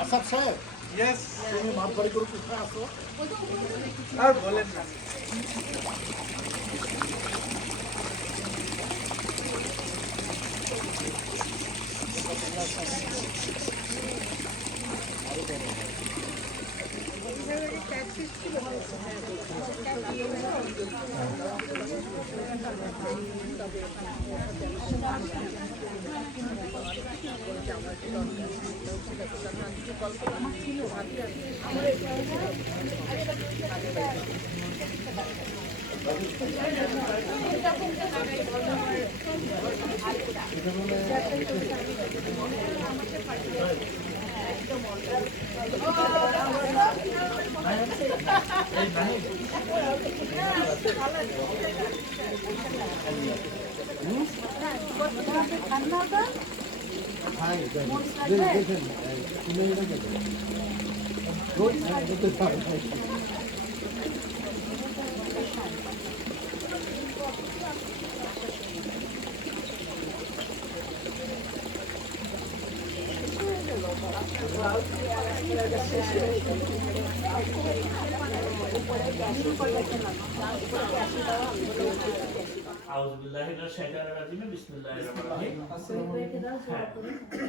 আসাদ সাহেব, ইয়েস, তুমি মাছ বাড়ি করে কোথায় আসো? আর বলেন না।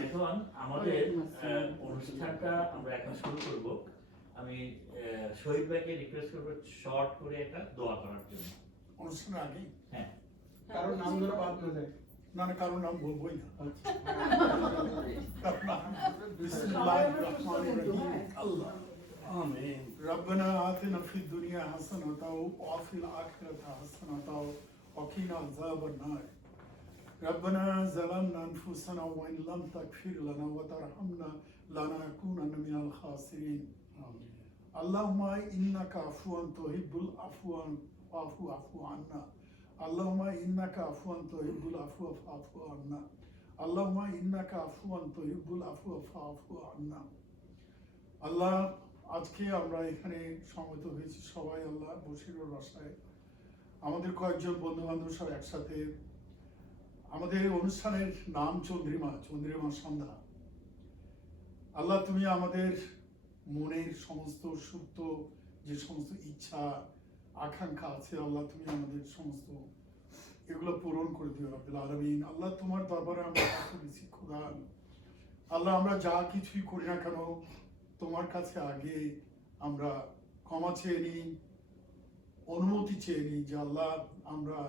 এখন আমাদের অনুষ্ঠানটা আমরা এখন শুরু করব। আমি শহীদ ভাইকে রিকোয়েস্ট করবো শর্ট করে একটা দোয়া করার জন্য। অনুষ্ঠানের আগে? হ্যাঁ, কারোর নাম ধরে বাদ না যায়। না না, কারোর নাম বলবোই না। বিসমিল্লাহির রহমানির রহিম। আল্লাহ আমিন। ربنا آتنا في الدنيا حسنة وفي الآخرة حسنة وقنا عذاب النار ربنا ظلمنا أنفسنا وإن لم تغفر لنا وترحمنا لنكونن من الخاسرين اللهم إنك عفو تحب العفو فاعف عنا اللهم إنك عفو تحب العفو فاعف عنا اللهم إنك عفو تحب العفو فاعف عنا আল্লাহ, আজকে আমরা এখানে সমবেত হয়েছি সবাই আল্লাহ বশিরের বাসায়। আমাদের কয়েকজন বন্ধু বান্ধব সব একসাথে। আমাদের অনুষ্ঠানের নাম চন্দ্রিমা সন্ধ্যা। আল্লাহ, তুমি আমাদের মনের সমস্ত সুপ্ত যে সমস্ত ইচ্ছা আকাঙ্ক্ষা আছে আল্লাহ, তুমি আমাদের সমস্ত এগুলো পূরণ করে দিও রব্বুল আলামিন। আল্লাহ, তোমার দরবারে আমরা হাত দিচ্ছি খোদা। আল্লাহ, আমরা যা কিছুই করি না কেন তোমার কাছে আগে আমরা ক্ষমা চেয়ে নিই, অনুমতি চেয়ে নিই যে আল্লাহ, আমরা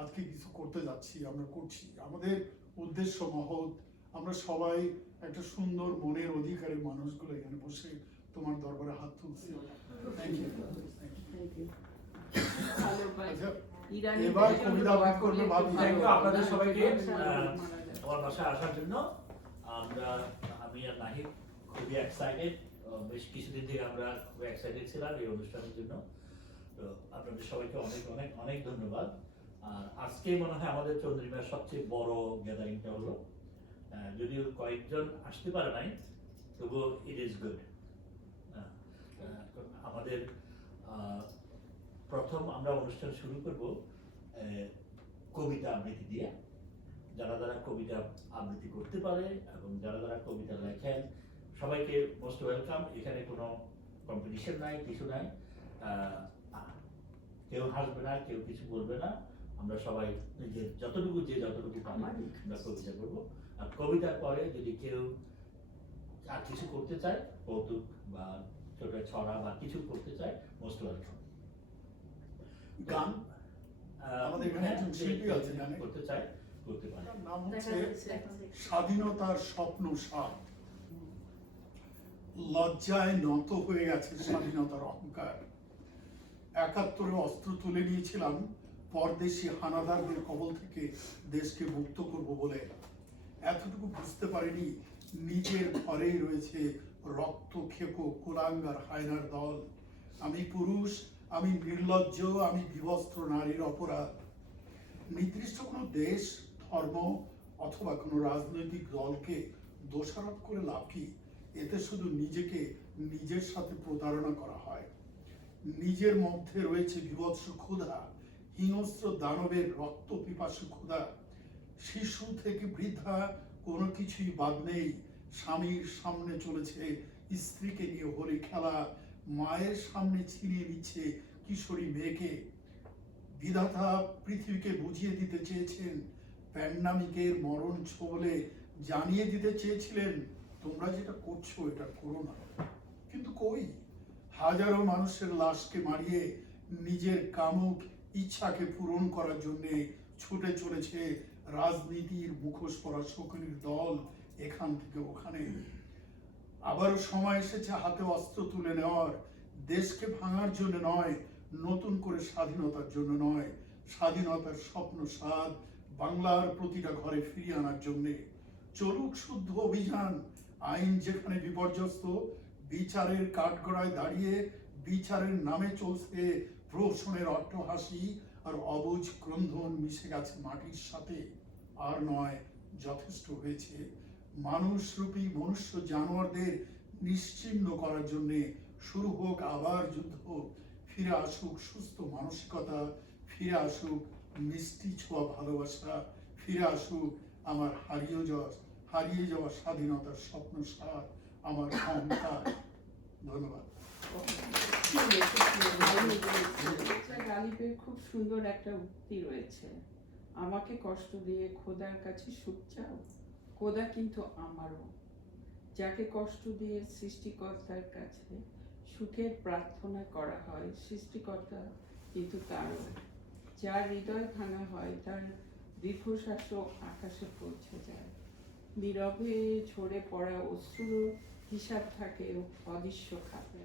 আজকে কিছু করতে যাচ্ছি, আমরা করছি, আমাদের উদ্দেশ্য মহৎ। আমরা সবাই একটা সুন্দর মনের অধিকারী মানুষগুলো এখানে বসে তোমার দরবারে হাত তুলছি। Thank you. এবার কবিতা আবৃত্তি করবে ভাবি। থ্যাংক ইউ আপনাদের সবাইকে আমার বাসায় আসার জন্য। আমি আর নাহিদ খুবই এক্সাইটেড। বেশ কিছুদিন থেকে আমরা খুব এক্সাইটেড ছিলাম এই অনুষ্ঠানের জন্য। তো আপনাদের সবাইকে অনেক অনেক অনেক ধন্যবাদ। আর আজকে মনে হয় আমাদের চন্দ্রিমার সবচেয়ে বড় গ্যাদারিংটা হলো, যদিও কয়েকজন আসতে পারে নাই, তবুও ইট ইজ গুড। আমাদের প্রথম আমরা অনুষ্ঠান শুরু করব কবিতা আবৃত্তি দিয়ে। যারা যারা কবিতা আবৃত্তি করতে পারে এবং যারা যারা কবিতা লেখেন সবাইকে মোস্ট ওয়েলকাম। এখানে কোনো কম্পিটিশন নাই, কিছু নাই, কেউ হাসবে না, কেউ কিছু বলবে না। আমরা সবাই যে যতটুকু পারি আমরা কবিতা করবো। আর কবিতার পরে যদি কেউ আর কিছু করতে চায়, কৌতুক বা ছোট ছড়া বা কিছু করতে চায়, মোস্ট ওয়েলকাম। গান আমাদের এখানে একজন শিল্পী আছে, গান করতে চায় করতে পারে। নাম হচ্ছে স্বাধীনতার স্বপ্ন সাপ। লজ্জায় নত হয়ে গেছে স্বাধীনতার অহংকার। ৭১ অস্ত্র তুলে নিয়েছিলাম পরদেশি হানাদারদের কবল থেকে দেশকে মুক্ত করব বলে। এতটুকু বুঝতে পারিনি নিজের ঘরেই রয়েছে রক্ত খেকো কুলাঙ্গার হায়নার দল। আমি পুরুষ, আমি নির্লজ্জ, আমি বিবস্ত্র নারীর অপরাধ। নির্দিষ্ট কোনো দেশ, ধর্ম অথবা কোনো রাজনৈতিক দলকে দোষারোপ করে লাভ কি? এতে শুধু নিজেকে নিজের সাথে প্রতারণা করা হয়। নিজের মধ্যে রয়েছে বিভৎস ক্ষুধা, হিংস্র দানবের রক্ত পিপাসু ক্ষুধা। শিশু থেকে বৃদ্ধা কোনো কিছুই বাদ নেই। স্বামীর সামনে চলেছে স্ত্রীকে নিয়ে হোলি খেলা, মায়ের সামনে ছিনিয়ে নিচ্ছে কিশোরী মেয়েকে। বিধাতা পৃথিবীকে বুঝিয়ে দিতে চেয়েছেন, প্যান্ডামিকের মরণ ছোবলে জানিয়ে দিতে চেয়েছিলেন তোমরা যেটা করছো এটা করো না। কিন্তু কই, হাজারো মানুষের লাশকে মারিয়ে নিজের কামুক ইচ্ছাকে পূরণ করার জন্য ছুটে চলেছে রাজনীতির মুখোশ পরা শকুনির দল এখান থেকে ওখানে। আবারও সময় এসেছে হাতে অস্ত্র তুলে নেওয়ার, দেশকে ভাঙার জন্য নয়, নতুন করে স্বাধীনতার জন্য নয়, স্বাধীনতার স্বপ্ন স্বাদ বাংলার প্রতিটা ঘরে ফিরিয়ে আনার জন্য। চলুক শুদ্ধ অভিযান। আইন যেখানে বিপর্যস্ত, বিচারের কাঠগড়ায় দাঁড়িয়ে বিচারের নামে চলছে প্রহসনের অট্টহাসি আর অবুঝ ক্রন্দন মিশে গেছে মাটির সাথে। আর নয়, যথেষ্ট হয়েছে। মানুষরূপী মনুষ্য জানোয়ারদের নিশ্চিহ্ন করার জন্য শুরু হোক আবার যুদ্ধ। ফিরে আসুক সুস্থ মানসিকতা, ফিরে আসুক মিষ্টি ছোঁয়া ভালোবাসা, ফিরে আসুক আমার হারিয়ে যাওয়া স্বাধীনতার স্বপ্ন সার, আমার অহংকার। ধন্যবাদ। গালিবের খুব সুন্দর একটা উক্তি রয়েছে, আমাকে কষ্ট দিয়ে খোদার কাছে সুখ চাও, খোদা কিন্তু আমারও। যাকে কষ্ট দিয়ে সৃষ্টিকর্তার কাছে সুখের প্রার্থনা করা হয়, সৃষ্টিকর্তা কিন্তু তারও। যার হৃদয় ভাঙা হয় তার দীর্ঘশ্বাসও আকাশে পৌঁছে যায়। নীরবে ঝরে পড়া অশ্রুর হিসাব থাকে অদৃশ্য খাতে।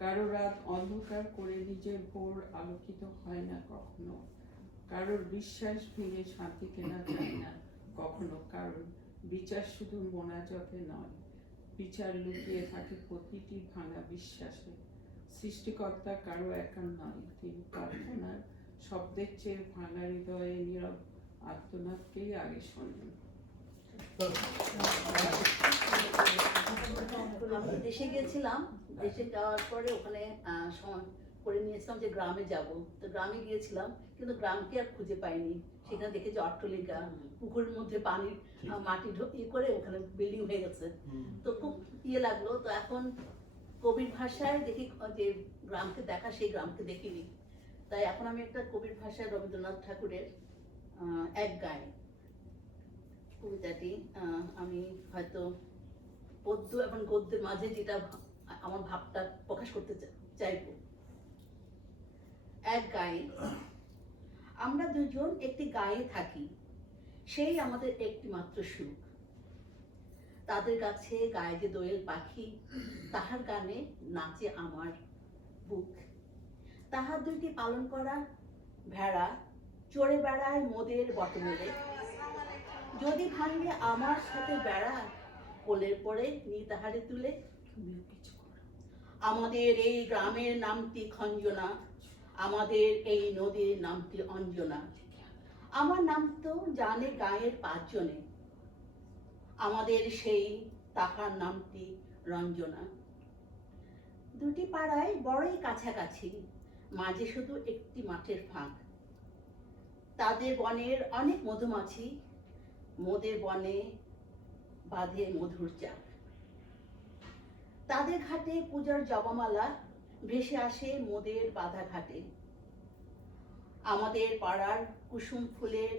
কারো রাত অন্ধকার করে নিজের ভোর আলোকিত হয় না কখনো। কারোর বিশ্বাস ভেঙে শান্তি কেনা যায় না কখনো। কারণ বিচার শুধু মোনাজাতে নয়, বিচার লুকিয়ে থাকে প্রতিটি ভাঙা বিশ্বাসে। সৃষ্টিকর্তা কারো একা নয়, তিনি প্রার্থনার শব্দের চেয়ে ভাঙা হৃদয়ে নীরব আর্তনাদকেই আগে শোনেন। আমি দেশে গিয়েছিলাম, দেশে যাওয়ার পরে ওখানে করে নিয়েছিলাম যে গ্রামে যাব। তো গ্রামে গিয়েছিলাম, কিন্তু গ্রামকে আর খুঁজে পাইনি। সেখানে দেখেছি অট্টালিকা, পুকুরের মধ্যে পানির মাটি করে ওখানে বিল্ডিং হয়ে গেছে। তো খুব লাগলো। তো এখন কবির ভাষায় দেখি যে গ্রামকে দেখা, সেই গ্রামকে দেখিনি। তাই এখন আমি একটা কবির ভাষায় রবীন্দ্রনাথ ঠাকুরের এক গায়ে কবিতাটি আমি হয়তো পদ্য এবং গদ্যের মাঝে যেটা আমার ভাবটা প্রকাশ করতে চাইব। এক গায়ে আমরা দুজন একটি গায়ে থাকি, সেই আমাদের একটি মাত্র সুখ। তাদের কাছে গায়ে যে দোয়েল পাখি, তাহার গানে নাচে আমার বুক। তাহার দুইটি পালন করা ভেড়া চড়ে বেড়ায় মোদের বটমেলে। যদি ভাঙে আমার সাথে বেড়া, কোলের পরে নি তাহারে তুলে তুমিও কিছু করো। আমাদের এই গ্রামের নামটি খঞ্জনা, আমাদের এই নদীর নামটি অঞ্জনা। আমার নাম তো জানে গায়ের 5 জনে, আমাদের সেই তাহার নামটি রঞ্জনা। দুটি পাড়ায় বড়ই কাছাকাছি, মাঝে শুধু একটি মাঠের ফাঁক। তাদের বনের অনেক মধুমাছি, মোদের বনে বাঁধে মধুর চাক। তাদের ঘাটে পূজার জপমালা ভেসে আসে মোদের বাঁধা ঘাটে। আমাদের পাড়ার কুসুম ফুলের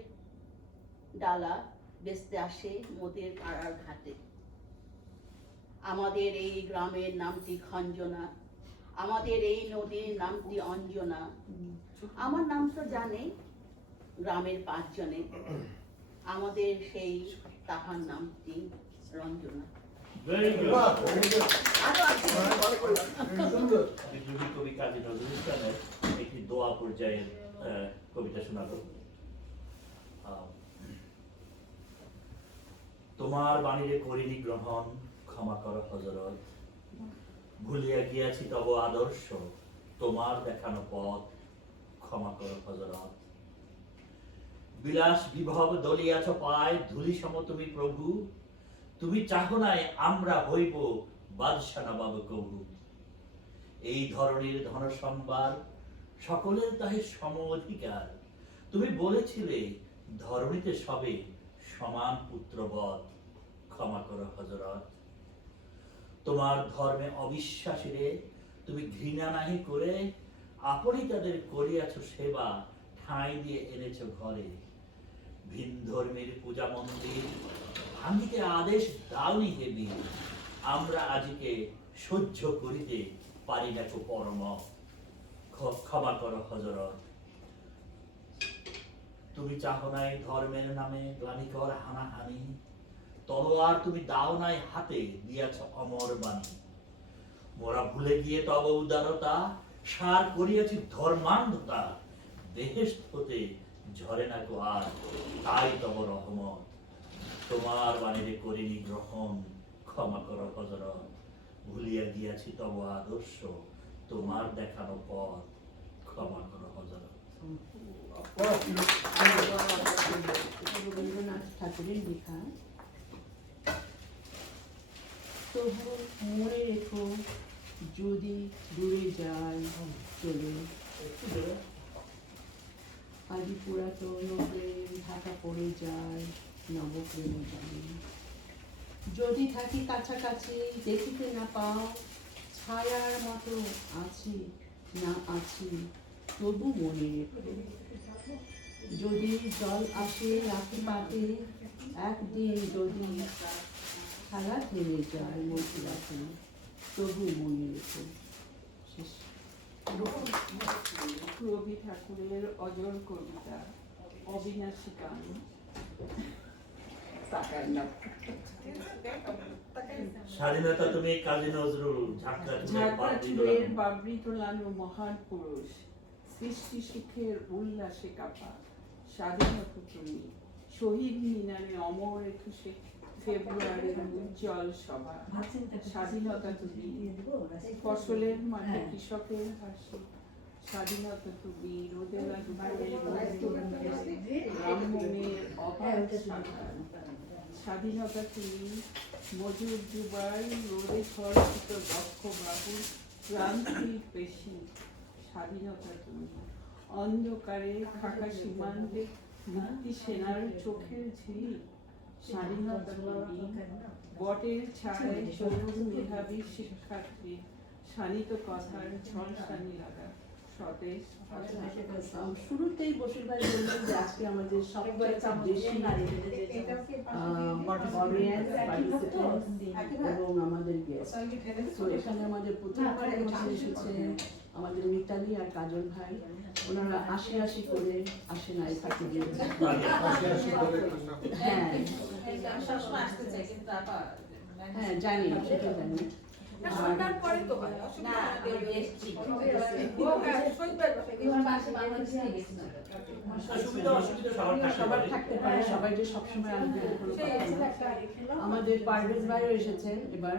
ডালা বেচতে আসে মোদের পাড়ার ঘাটে। আমাদের এই গ্রামের নামটি খঞ্জনা, আমাদের এই নদীর নামটি অঞ্জনা। আমার নাম তো জানে গ্রামের 5 জনে, আমাদের সেই তাহার নামটি রঞ্জনা। বিদ্রোহী কবি কাজী নজরুল ইসলামের একটি দোয়া পর্যায়ের কবিতা শোনাবো। তোমার বাণীরে করিনি গ্রহণ, ক্ষমা করো হযরত। ভুলিয়া গিয়াছি তব আদর্শ, তোমার দেখানো পথ, ক্ষমা করো হযরত। বিলাস বিভব দলিয়াছ পায়, ধূলি সম তুমি প্রভু। তুমি চাহ নাই আমরা হইব বাদশা নবাব কবু। এই ধরনের ধন সম্ভার সকলের তাহে সম অধিকার। তুমি বলেছিলে ধরণীতে সবে সমান পুত্রবৎ। ক্ষমা করো হযরত। তোমার ধর্মে অবিশ্বাসীরে তুমি ঘৃণা নাহি করে আপনি তাদের করিয়াছ সেবা, ঠাঁই দিয়ে এনেছ ঘরে। ভিন ধর্মের পূজা মন্দির ভাঙিতে আদেশ দাওনি হে বীর। আমরা আজকে সহ্য করিতে পারি না কো পরম। ক্ষমা করো হযরত। তুমি চাহ নাই ধর্মের নামে গ্লানিকর হানাহানি, তলোয়ার তুমি দাও নাই হাতে, দিয়াছ অমর বাণী। মোরা ভুলে গিয়ে তব উদারতা, সার করিয়াছি ধর্মান্ধতা। বেহেশত হতে ঝরে না গো আর, তাই তব রহমত। তোমার বাণীরে করিনি গ্রহণ, ক্ষমা করো হযরত। ভুলিয়া গিয়াছি তব আদর্শ, তোমার দেখানো পথ। ক্ষমা করো হযরত। রবীন্দ্রনাথ ঠাকুরের লেখা। তবু মনে রেখো, যদি দূরে যায় চলে, আদি পুরাতন প্রেম ঢাকা পড়ে যায় নবপ্রেমে জানে। যদি থাকি কাছাকাছি দেখিতে না পাও, ছায়ার মতো আছি না আছি তবু মনে রেখো। যদি জল আসে রাখি পাতে, একদিন যদি খেলা থেমে যায় মধ্যরাতে তবু মনে রেখো। শেষ। রবি ঠাকুরের অজর কবিতা, অবিনাশী গান। স্বাধীনতা তুমি কাজী নজরুল, ঝাঁকড়া ঝাড়খণ্ডের বাবরি তোলানো মহান পুরুষ, সৃষ্টি সুখের উল্লাসে কাপা। স্বাধীনতা তুমি শহীদ মিনারে অমর 21শে ফেব্রুয়ারির উজ্জ্বল সভা। স্বাধীনতা তুমি ফসলের মাঠে কৃষকের হাসি। স্বাধীনতা তুমি রোদে ব্রাহ্মণের অবাধ সাধারণ। স্বাধীনতা তুমি মজুর যুবার রোদে খরচিত দক্ষ বাবুর ক্লান্তির পেশি। স্বাধীনতা তুমি অন্ধকারে খাকা সীমান্তে মুক্তি সেনার চোখের ঝিলি। স্বাধীনতা তুমি বটের ছায় চলুন মেধাবী শিক্ষার্থী, শানিত কথার ঝলসানি লাগা সতেজ। শুরুতেই বসির ভাই বললেন যে আজকে আমাদের সবচেয়ে বেশি অডিয়েন্স পার্টিসিপেন্ট এবং আমাদের গেস্ট। তো এখানে আমাদের প্রথমবার এসেছে আমাদের মিতালি আর কাজল ভাই। ওনারা আশি করে আসে নাই থাকি দিয়েছে। হ্যাঁ হ্যাঁ জানি, সেটা জানি। সবার থাকতে পারে, সবাই যে সবসময় আসবে কোনো কথা না। আমাদের পারভেজ ভাইও এসেছেন এবার,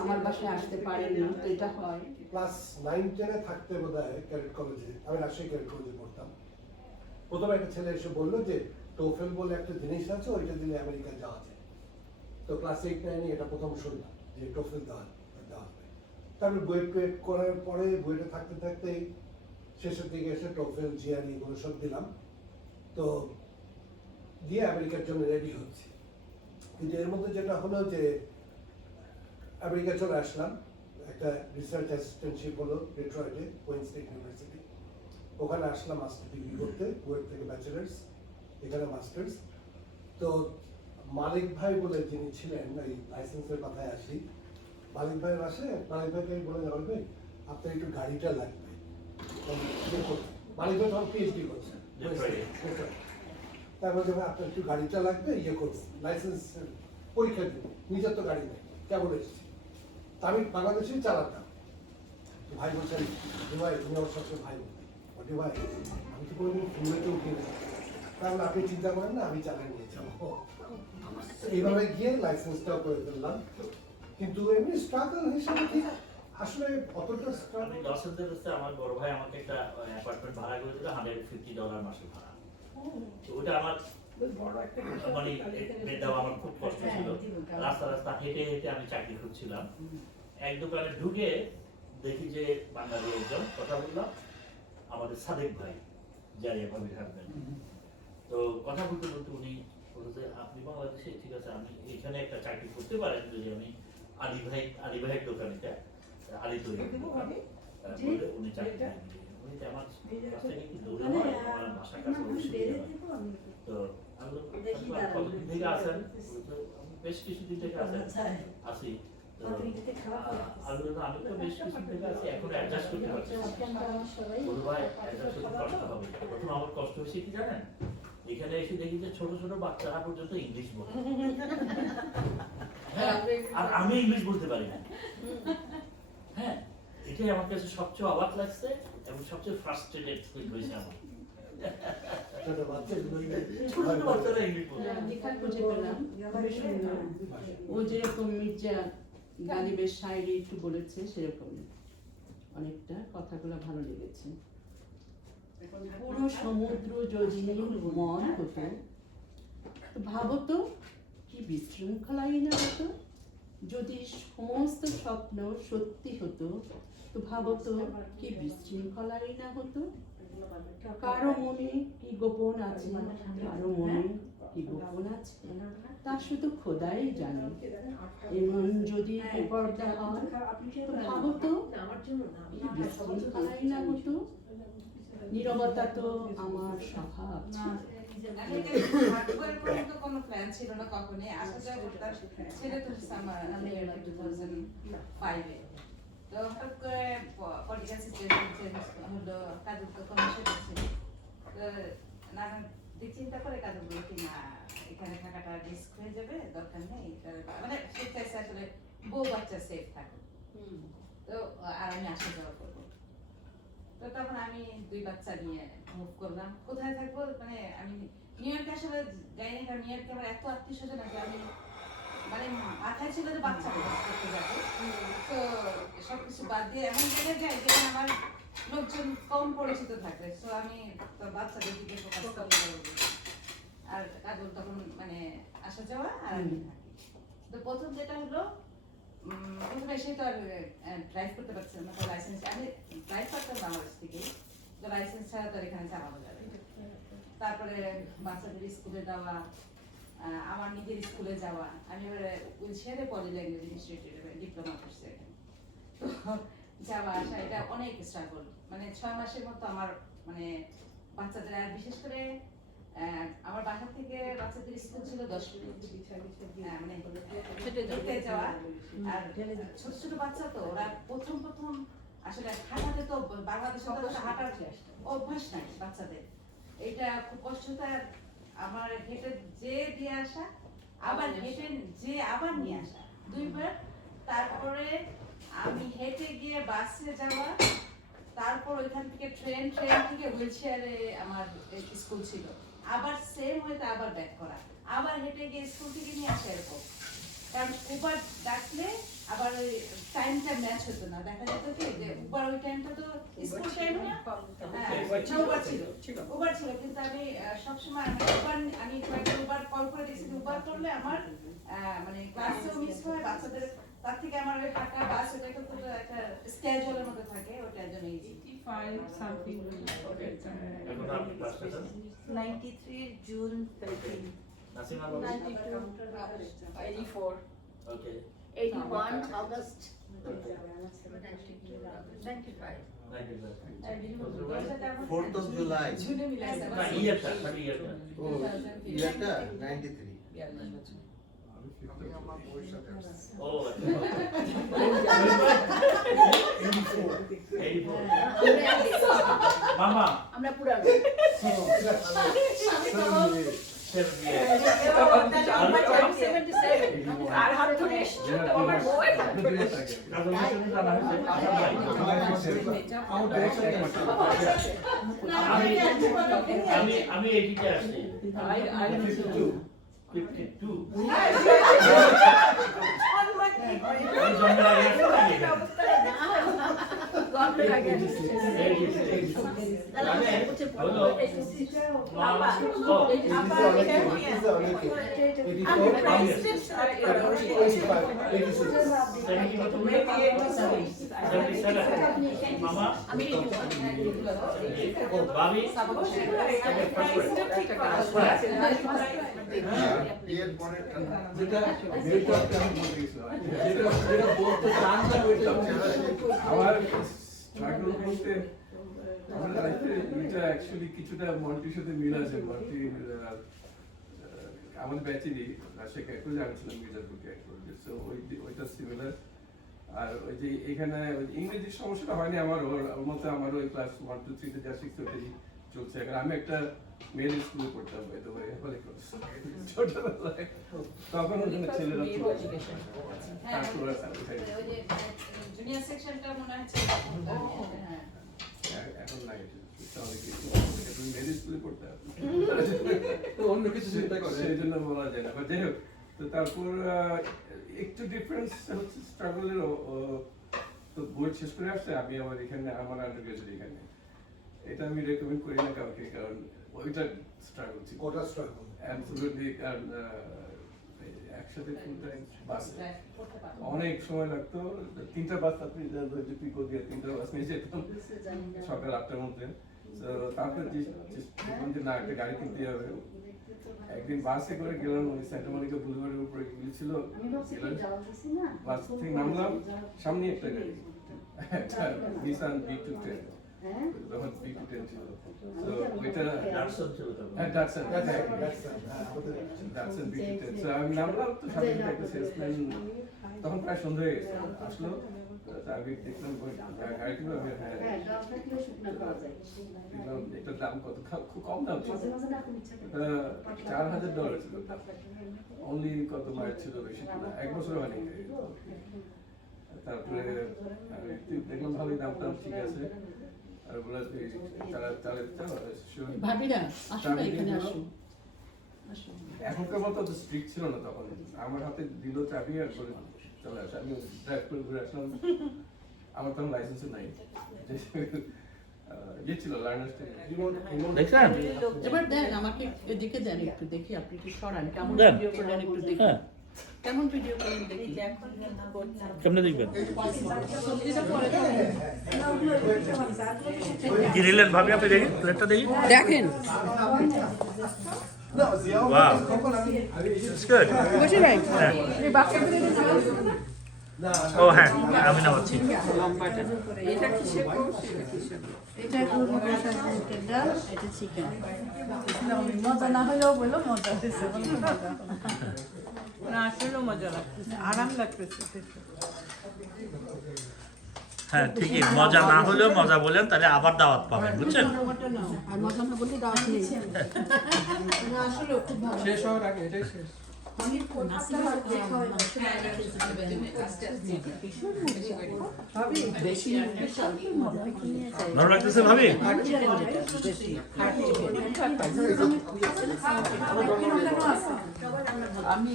আমার বাসায় আসতে পারেনি, তো এটা হয়। ক্লাস 9-10 থাকতে বোধহয় ক্যাডেট কলেজে, আমি রাজশাহী ক্যাডেট কলেজে পড়তাম। প্রথমে একটা ছেলে এসে বললো যে টোফেল বলে একটা জিনিস আছে, ওইটা দিলে আমেরিকা যাওয়া যায়। তো ক্লাস 8-9 এটা প্রথম শুনলাম যে টোফেল দেওয়া হবে। তারপরে বই করার পরে বইটা থাকতে থাকতে শেষের দিকে এসে টোফেল জিআরই এগুলো সব দিলাম। তো দিয়ে আমেরিকার জন্য রেডি হচ্ছে। কিন্তু এর মধ্যে যেটা হলো যে আমেরিকা চলে আসলাম, একটা রিসার্চ অ্যাসিস্ট্যান্টশিপ হলো ডেট্রয়েটে, ওয়েন স্টেট ইউনিভার্সিটি। ওখানে আসলাম মাস্টার ডিগ্রি করতে, কুয়েট থেকে ব্যাচেলার্স, এখানে মাস্টার্স। তো মালিক ভাই বলে যিনি ছিলেন, এই লাইসেন্সের কথায় আসি, মালিক ভাইয়ের আসে, মালিক ভাইকে বলে যাবেন ভাই আপনার একটু গাড়িটা লাগবে। মালিক ভাই তখন পিএইচডি করছেন, তারপর যখন আপনার একটু গাড়িটা লাগবে ইয়ে করবো, লাইসেন্স পরীক্ষা দিব, নিজের তো গাড়ি নেই, কেমন এসেছি। তা আমি বাংলাদেশেই চালাতাম। ভাই বলছেন ভাই তুমি আমার সবচেয়ে ভাই বলি ভাই আমি তো কোনোদিন ফ্রিওয়েতে উঠি না, তাহলে আপনি চিন্তা করেন না আমি চালিয়ে নিয়ে যাবো। এইভাবে গিয়ে লাইসেন্সটাও করে ফেললাম। কিন্তু এমনি স্ট্রাগল হিসেবে ঠিক আসলে অতটা স্ট্রাগল। আমি লস এঞ্জেলেসে আমার বড় ভাই আমাকে একটা অ্যাপার্টমেন্ট ভাড়া করে দিল, $150 মাসে ভাড়া। তো ওটা আমার মানে বেড দেওয়া আমার খুব কষ্ট ছিল। রাস্তা রাস্তা হেঁটে হেঁটে আমি চাকরি খুঁজছিলাম। এক দোকানে ঢুকে দেখি যে বাঙালি একজন, কথা বললাম, আমাদের সাদেক ভাই, জারিয়া ভাবির হাজবেন্ড। তো কথা বলতে বলতে উনি বলতে, আপনি বাংলাদেশে, ঠিক আছে আমি এখানে একটা চাকরি করতে পারেন যদি আমি আলী ভাইয়ের দোকান, এটা আলী তৈরি বলে উনি চাকরি দিয়ে দিলেন। উনি যে আমার কাছ থেকে একটু দূরে হয়, আমার বাসার কাছে অসুবিধা হয়। তো আমি কতদিন থেকে আসেন? আমি বেশ কিছুদিন থেকে আসি। আমি তো বেশ কিছুদিন থেকে আছি, এখন অ্যাডজাস্ট করতে পারছি। বলবো ভাই অ্যাডজাস্ট করতে কষ্ট হবে। প্রথম আমার কষ্ট হয়েছে কি জানেন, এখানে এসে দেখি যে ছোট ছোট বাচ্চারা পর্যন্ত ইংলিশ বলে, হ্যাঁ, আর আমি ইংলিশ বলতে পারি না। হ্যাঁ, এটাই আমার কাছে সবচেয়ে অবাক লাগছে এবং সবচেয়ে ফ্রাস্ট্রেটেড ফিল হয়েছে আমার। ছোট বাচ্চাগুলো ছোট ছোট বাচ্চারা ইংলিশ বলে। লেখা খুঁজে পেলাম, খুবই সুন্দর। ও যেরকম মির্জা গালিবের শায়রি একটু বলেছে সেরকমই অনেকটা, কথাগুলো ভালো লেগেছে। পুরো সমুদ্র যদি মন হতো, তো ভাবো তো কি বিশৃঙ্খলাই না হতো। যদি সমস্ত স্বপ্ন সত্যি হতো, তো ভাবো তো কি বিশৃঙ্খলাই না হতো। কারো মনে কি গোপন আছে, কারো মনে কি গোপন আছে, তা শুধু খোদাই জানে। এমন যদি পর্দা হয়, তো ভাবো তো কি বিশৃঙ্খলাই না হতো। নীরবতা তো আমার স্বভাব। কোনো প্ল্যান ছিল না কখনোই, আসা যাওয়া করতাম। ছেলে তো সামার 2005-এ। তো হঠাৎ করে পলিটিক্যাল সিচুয়েশন চেঞ্জ হলো, কাজের তো কমিশন ছিল। তো নানান দিক চিন্তা করে কাজে বললো কি না, এখানে থাকাটা রিস্ক হয়ে যাবে, দরকার নেই। মানে সে চাইছে আসলে বউ বাচ্চা সেফ থাকুক, তো আর আমি আসা যাওয়া করবো। তো তখন আমি 2 বাচ্চা নিয়ে মুভ করলাম। কোথায় থাকবো, মানে আমি নিউ ইয়র্কে আসলে যাই না, কারণ নিউ ইয়র্কে আমার এত আত্মীয় স্বজন আছে, আমি মানে মাথায় ছিল যে বাচ্চা করতে যাবো। তো সবকিছু বাদ দিয়ে এমন জায়গায় যাই যেখানে আমার লোকজন কম পরিচিত থাকবে। তো আমি বাচ্চাদের দিকে ফোকাস করতে পারবো। আর কাজল তখন মানে আসা যাওয়া আর আমি থাকি। তো প্রথম যেটা হলো, প্রথমে এসে তো আর ড্রাইভ করতে পারছিলাম না, লাইসেন্স আমি ড্রাইভ করতাম বাংলাদেশ থেকে, তো লাইসেন্স ছাড়া তো এখানে চালানো যাবে। তারপরে বাচ্চাদের স্কুলে যাওয়া, আমার নিজের স্কুলে যাওয়া। আমি এবার উইলশেয়ারে পলি ল্যাঙ্গুয়েজ ইনস্টিটিউটে ডিপ্লোমা করছি এখানে। তো যাওয়া আসা এটা অনেক স্ট্রাগল, মানে 6 মাসের মতো আমার মানে বাচ্চাদের, আর বিশেষ করে আমার বাসা থেকে বাচ্চাদের স্কুল ছিল 10 মিনিট, মানে হেঁটে যাওয়া। আর ছোট ছোট বাচ্চা তো ওরা প্রথম আসলে হাঁটাতে তো বাংলাদেশে তো হাঁটার অভ্যাস নাই বাচ্চাদের, এটা খুব কষ্টকর। আমার হেঁটে যে দিয়ে আসা, আবার হেঁটে যে আবার নিয়ে আসা, 2 বার। তারপরে আমি হেঁটে গিয়ে বাসে যাওয়া, তারপর ওইখান থেকে ট্রেন থেকে হুইলচেয়ারে আমার স্কুল ছিল, আবার সেম হইতে আবার ব্যাক করা, আবার হেঁটে গিয়ে স্কুল থেকে নিয়ে আসা এরকম। কারণ উবার ডাকলে আবার ওই টাইমটা ম্যাচ হতো না, দেখা যেত কি যে উবার ওই টাইমটা তো স্কুল টাইম না, উবার ছিল, কিন্তু আমি সবসময় আমি কয়েকবার উবার কল করে দেখছি, উবার করলে আমার মানে ক্লাসেও মিস হয় বাচ্চাদের, তার থেকে আমার ওই হাঁটা বাস ওটা তো একটা স্কেজুয়ালের মধ্যে থাকে, ওটার জন্য 85 something. এখন আপনি ক্লাস করেন? 93 June 13, Nasima Babu? 84. Okay. 81 August 95। 4th of July। জুনে মিলে না, ইয়ারটা, মানে ইয়ারটা। ও, ইয়ারটা 93। ও, আচ্ছা। 84 মামা আমরা পুরানো। 7 আর হাত ধরে এসছো তো আমার বউ। আমি এদিকে আসছি। 52 52 হ্যাঁ, জন্মের আগে আসছি। মামা ভাবি বিয়ের পরেরটা না। যেটা যেটা আমি বলতে গেছিলাম, যেটা বলতে চান না ওইটা আমার স্ট্রাগল বলতে আমার লাইফে এটা অ্যাকচুয়ালি কিছুটা মন্টির সাথে মিল আছে। মন্টি আমাদের ব্যাচেরই রাজশেখর একটু জানছিলাম মির্জাপুরকে একটু, সো ওইটা সিমিলার। আর ওই যে এখানে ইংরেজির সমস্যাটা হয়নি আমার, ওর মতো আমারও ওই ক্লাস 1 2 3 তে যা শিখতে ওটাই চলছে। এখন আমি একটা মেয়ের স্কুলে পড়তাম, ছোটবেলায়, তখন ওখানে ছেলেরা জুনিয়র সেকশনটা মনে আছে। এখন লাগে তুমি মেয়ের স্কুলে পড়তাম, অন্য কিছু চিন্তা করে সেই জন্য বলা যায় না। যাই হোক, তো তারপর একটু ডিফারেন্স হচ্ছে স্ট্রাগলের। তো বই শেষ করে আসছে, আমি আবার এখানে আমার আন্ডারগ্রেজুয়েট এখানে, এটা আমি রেকমেন্ড করি না কাউকে, কারণ ওইটা স্ট্রাগল ছিল, ওটা স্ট্রাগল অ্যাবসলিউটলি। কারণ একসাথে ফুল টাইম বাস অনেক সময় লাগতো, 3টা বাস আপনি পিকো দিয়ে 3টা বাস নিয়ে যেতাম সকাল 8টার মধ্যে। তো তারপরে দেখলাম যে না, একটা গাড়ি কিনতে হবে। একদিন বাসে করে গেলাম, ওই সেন্টা মনিকা বুলভার্ডের উপরে ছিল, বাস থেকে নামলাম, সামনে একটা গাড়ি, নিসান B210, তখন B210 ছিল। তো ওইটা ডাটসন ছিল তখন। হ্যাঁ, ডাটসন B210। তো আমি নামলাম, তো সামনে একটা সেলসম্যান, তখন প্রায় সন্ধ্যা হয়ে গেছে, আসলো। আমি দেখলাম গাড়িগুলো, হ্যাঁ দেখলাম এটার দাম কত, খুব কম দাম ছিল, $4,000 ছিল, অনলি কত মাইল ছিল, বেশি ছিল না, 1 বছর হয়নি। তারপরে আমি দেখলাম ভালোই দাম টাম ঠিক আছে, আর বলে ভাবিরা আসো না, এখানে আসো। এখনকার মতো স্ট্রিক্ট ছিল না তখন। আমার হাতে দিল চাবি আর বলে চলে আসে, আমি ড্রাইভ করে ঘুরে আসলাম। আমার তখন লাইসেন্স নাই, ইয়ে ছিল লার্নার্স দেখছেন? এবার দেন আমাকে, এদিকে দেন একটু দেখি, আপনি একটু সরান, কেমন দেন। ভিডিও করলেন একটু দেখি, হ্যাঁ। কেমন ভিডিও করলেন দেখি। কেমনে দেখবেন? কি নিলেন ভাবি, আপনি দেখি প্লেটটা দেখি। দেখেন Wow. It's good. বসে ভাই, হ্যাঁ। এই বাচ্চাদের ও হ্যাঁ, আমি নামাচ্ছি। এটা কিসের কোর্স? এটা গরু গোশার বুটের ডাল, এটা চিকেন। মজা না হলেও বলো মজা হয়েছে, বলো মজা। না আসলেও মজা লাগতেছে, আরাম লাগতেছে খেতে। হ্যাঁ ঠিকই, মজা না হলেও মজা বলেন, তাহলে আবার দাওয়াত পাবেন, বুঝছেন? আর মজা না বললে দাওয়াত নেই। না আসলেও খুব ভালো। শেষ হওয়ার আগে এটাই শেষ। বেশি ভালো লাগতেছে ভাবি? আমি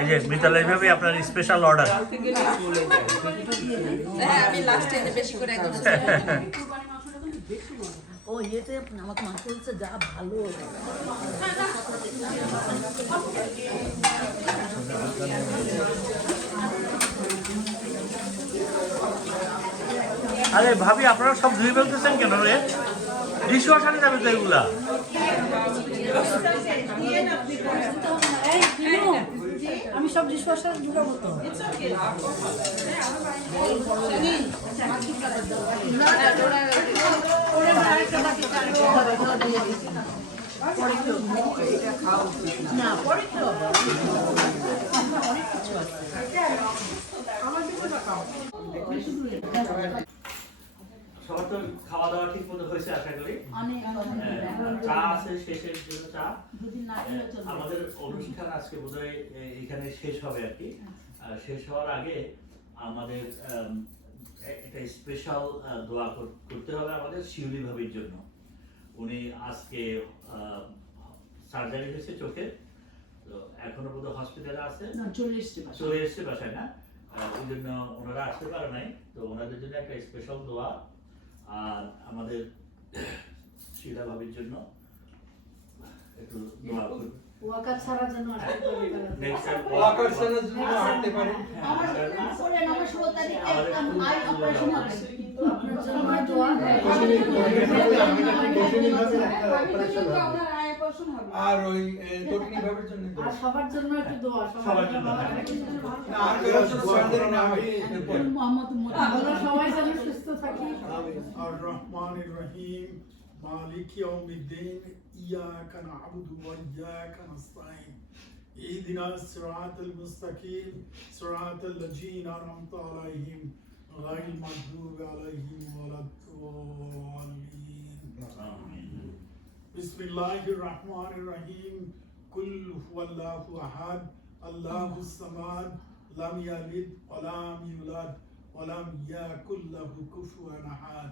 এই যে মিতালি ভাবি, আপনার স্পেশাল অর্ডার। আমি লাস্ট টাইমে বেশি করে ও ইয়েতে আমাকে মাছ বলছে যা ভালো। আরে ভাবি, আপনারা সব ধুয়ে ফেলতেছেন কেন রে? ডিশওয়াশারে যাবে তো এগুলা। আমি সব ডিশওয়াশার ঢুকাবো তো। না পরে খেয়ে অনেক কিছু আছে। সবার তো খাওয়া দাওয়া ঠিক মতো হয়েছে আশা করি। চা আছে শেষের জন্য চা। আমাদের অনুষ্ঠান আজকে বোধহয় এখানে শেষ হবে আর কি। শেষ হওয়ার আগে আমাদের একটা স্পেশাল দোয়া করতে হবে আমাদের শিউলি ভাবির জন্য। উনি আজকে সার্জারি হয়েছে চোখের, তো এখনো বোধহয় হসপিটালে আছে, চলে এসছে বাসায় না। এই জন্য ওনারা আসতে পারে নাই, তো ওনাদের জন্য একটা স্পেশাল দোয়া, আর আমাদের শিলা ভাবির জন্য একটু দোয়া করুন। ওয়াকার ছাড়ার জন্য আসতে পারি তারা। Next time ওয়াকার ছাড়ার জন্য হাঁটতে পারে। আমার করে আমার 16 তারিখে একটা আই অপারেশন হবে। আপনার জন্য আমার দোয়া আর ওই তটিনী ভাবের জন্য আর সবার জন্য একটু দোয়া সবার জন্য, হ্যাঁ। আর কারোর জন্য সন্দেহ না হয় এরপর মোহাম্মদ আমরা সবাই যেন সুস্থ থাকি। الرحمن الرحيم مالك يوم الدين إياك نعبد وإياك نستعين اهدنا الصراط المستقيم صراط الذين أنعمت عليهم غير المغضوب عليهم ولا الضالين بسم الله الرحمن الرحيم قل هو الله أحد الله الصمد لم يلد ولم يولد ولم يكن له كفوا أحد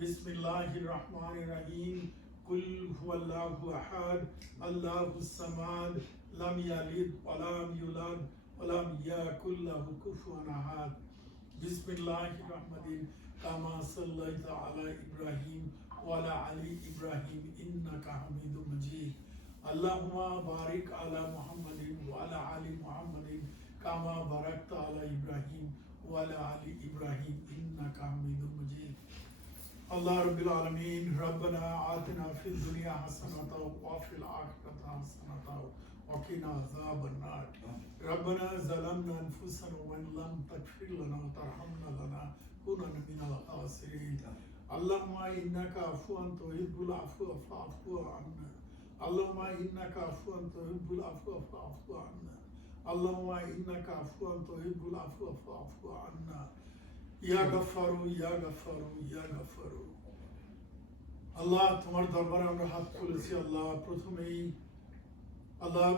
بسم الله الرحمن الرحيم قل هو الله أحد الله الصمد لم يلد ولم يولد ولم يكن له كفوا أحد بسم الله الرحمن الرحيم كما صليت على إبراهيم وعلى آل إبراهيم إنك حميد مجيد اللهم بارك على محمد وعلى آل محمد كما باركت على إبراهيم وعلى آل إبراهيم إنك حميد مجيد الله رب العالمين ربنا آتنا في الدنيا حسنة وفي الآخرة حسنة وقنا عذاب النار ربنا ظلمنا أنفسنا وإن لم تغفر لنا وترحمنا لنكونن من الخاسرين اللهم إنك عفو تحب العفو فاعف عنا اللهم إنك عفو تحب العفو فاعف عنا اللهم إنك عفو تحب العفو فاعف عنا يا غفار يا غفار يا غفار আল্লাহ তোমার দরবারে আমরা হাত তুলেছি আল্লাহ। প্রথমেই আল্লাহ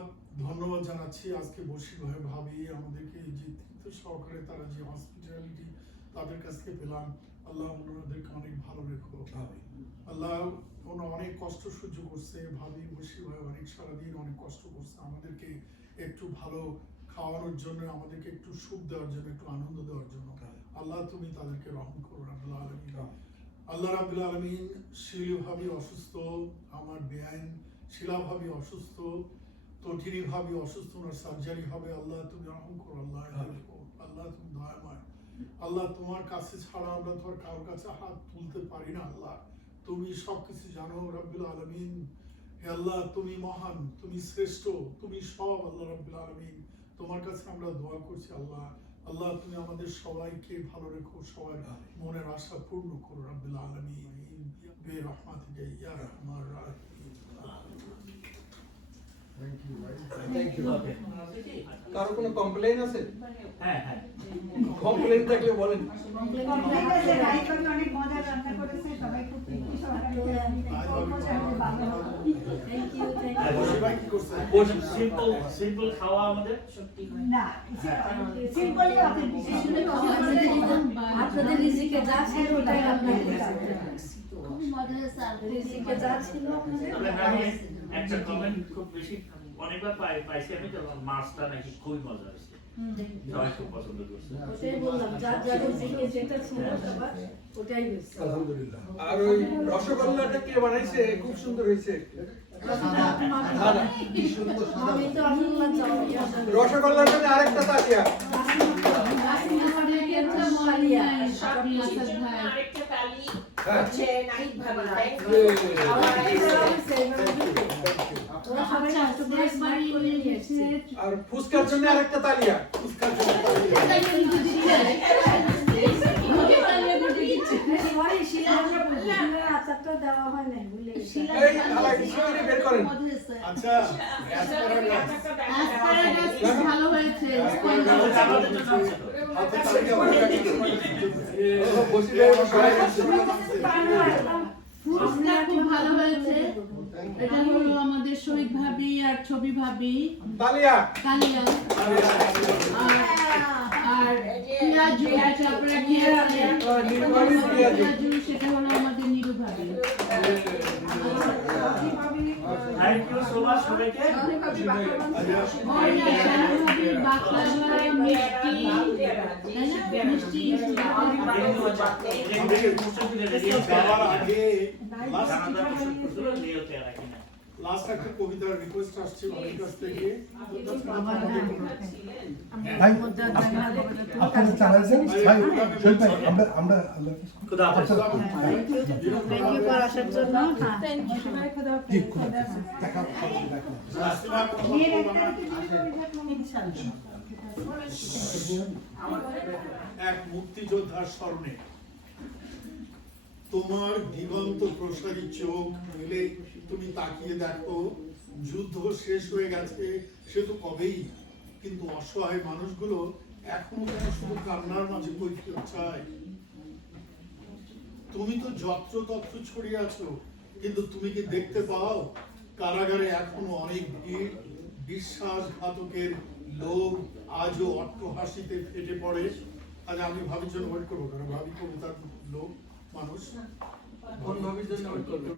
ধন্যবাদ জানাচ্ছি আজকে বসির ভাই ভাবি আমাদেরকে যে তৃপ্ত সহকারে তারা যে হসপিটালিটি তাদের কাছ থেকে পেলাম, আল্লাহ ওনাদেরকে অনেক ভালো রেখো আল্লাহ। ওনারা অনেক কষ্ট সহ্য করছে, ভাবি বসির ভাই অনেক সারাদিন অনেক কষ্ট করছে আমাদেরকে একটু ভালো খাওয়ানোর জন্য, আমাদেরকে একটু সুখ দেওয়ার জন্য, একটু আনন্দ দেওয়ার জন্য। আল্লাহ তুমি তাদেরকে রহম করো রাব্বুল আলামিন। আল্লাহ রাব্বুল আলামিন শিলা ভাবি অসুস্থ, আমার বেআইন শিলা ভাবি অসুস্থ, তটিনী ভাবি অসুস্থ, ওনার সার্জারি হবে। আল্লাহ তুমি রহম করো আল্লাহ, আল্লাহ তুমি দয়াময় আল্লাহ। তোমার কাছে ছাড়া আমরা তোমার কারোর কাছে হাত তুলতে পারি না আল্লাহ, তুমি সবকিছু জানো রাব্বুল আলামিন। হে আল্লাহ তুমি মহান, তুমি শ্রেষ্ঠ, তুমি সব আল্লাহ রাব্বুল আলামিন। তোমার কাছে আমরা দোয়া করছি আল্লাহ। আল্লাহ তুমি আমাদের সবাইকে ভালো রেখো, সবার মনের আশা পূর্ণ করো রাব্বুল আলামিন বিরহমাতিকা ইয়া রাহমার রাহিম। Thank you. Okay. কারো কোনো কমপ্লেইন আছে? হ্যাঁ হ্যাঁ কমপ্লেইন থাকলে বলেন। অনেক মজা রান্না করেছে, সবাই খুব তৃপ্তি সহকারে থ্যাংক ইউ বসির ভাই কি করছে? সিম্পল খাওয়া আমাদের না সিম্পলি আপনাদের রিজিকে যা ছিল ওটাই রান্না করতে খুব মজা হয়েছে আর রিজিকে যা ছিল তবে আমি একটা কমেন্ট খুব বেশি অনেকবার পাইছি আমি, যখন মাছটা নাকি খুবই মজা হয়েছে, সবাই খুব পছন্দ করছে। ওটাই বললাম, যার যার রিজিকে যেটা ছিল সবার ওটাই হয়েছে। আলহামদুলিল্লাহ। আর ওই রসগোল্লাটা কে বানাইছে? খুব সুন্দর হয়েছে। আমি তো আলহামদুলিল্লাহ চাও রসগোল্লার জন্য আরেকটা তাকিয়া। আর ফুচকার জন্য আরেকটা তালিয়া। ফুচকার জন্য আচারটা দেওয়া হয় নাই ভুলে গেছি। এই আলাদা করে বের করেন। আচ্ছা অ্যাসপারাগাস ভালো হয়েছে। হাতে তালিকা বলে বসে রয়ে সবাই ফুলটা খুব ভালো হয়েছে। এটা হলো আমাদের শহীদ ভাবি আর ছবি ভাবি তালিয়া। কালিয়া আর পিয়াজু, এটা আপনারা কি পিয়াজু, সেটা হলো আমাদের নিরু ভাবি। থ্যাংক ইউ সো মাচ সবাইকে। যাওয়ার আগে নাকি না লাস্ট একটা কবিতার রিকোয়েস্ট আসছে অনেক কাছ থেকে। ভাই আপনারা চালাচ্ছেন ভাই শোন ভাই আমরা খুদা হাফেজ। থ্যাংক ইউ ফর আসার জন্য। জি খুব দেখা এক মুক্তিযোদ্ধার স্মরণে তোমার দিগন্ত প্রসারী চোখ মেলে তুমি তাকিয়ে দেখো, যুদ্ধ শেষ হয়ে গেছে সে তো কবেই, কিন্তু অসহায় মানুষগুলো এখনো কেন শুধু কান্নার মাঝে কৈফিয়ত চায়? তুমি তো যত্রতত্র ছড়িয়ে আছো, কিন্তু তুমি কি দেখতে পাও কারাগারে এখনো অনেক ভিড়, বিশ্বাসঘাতকের লোক আজও অট্টহাসিতে ফেটে পড়ে। আজ আমি ভাবির জন্য ওয়েট করবো, কারণ ভাবি কবিতার লোক মানুষ। কোন ভাবির জন্য ওয়েট করবে?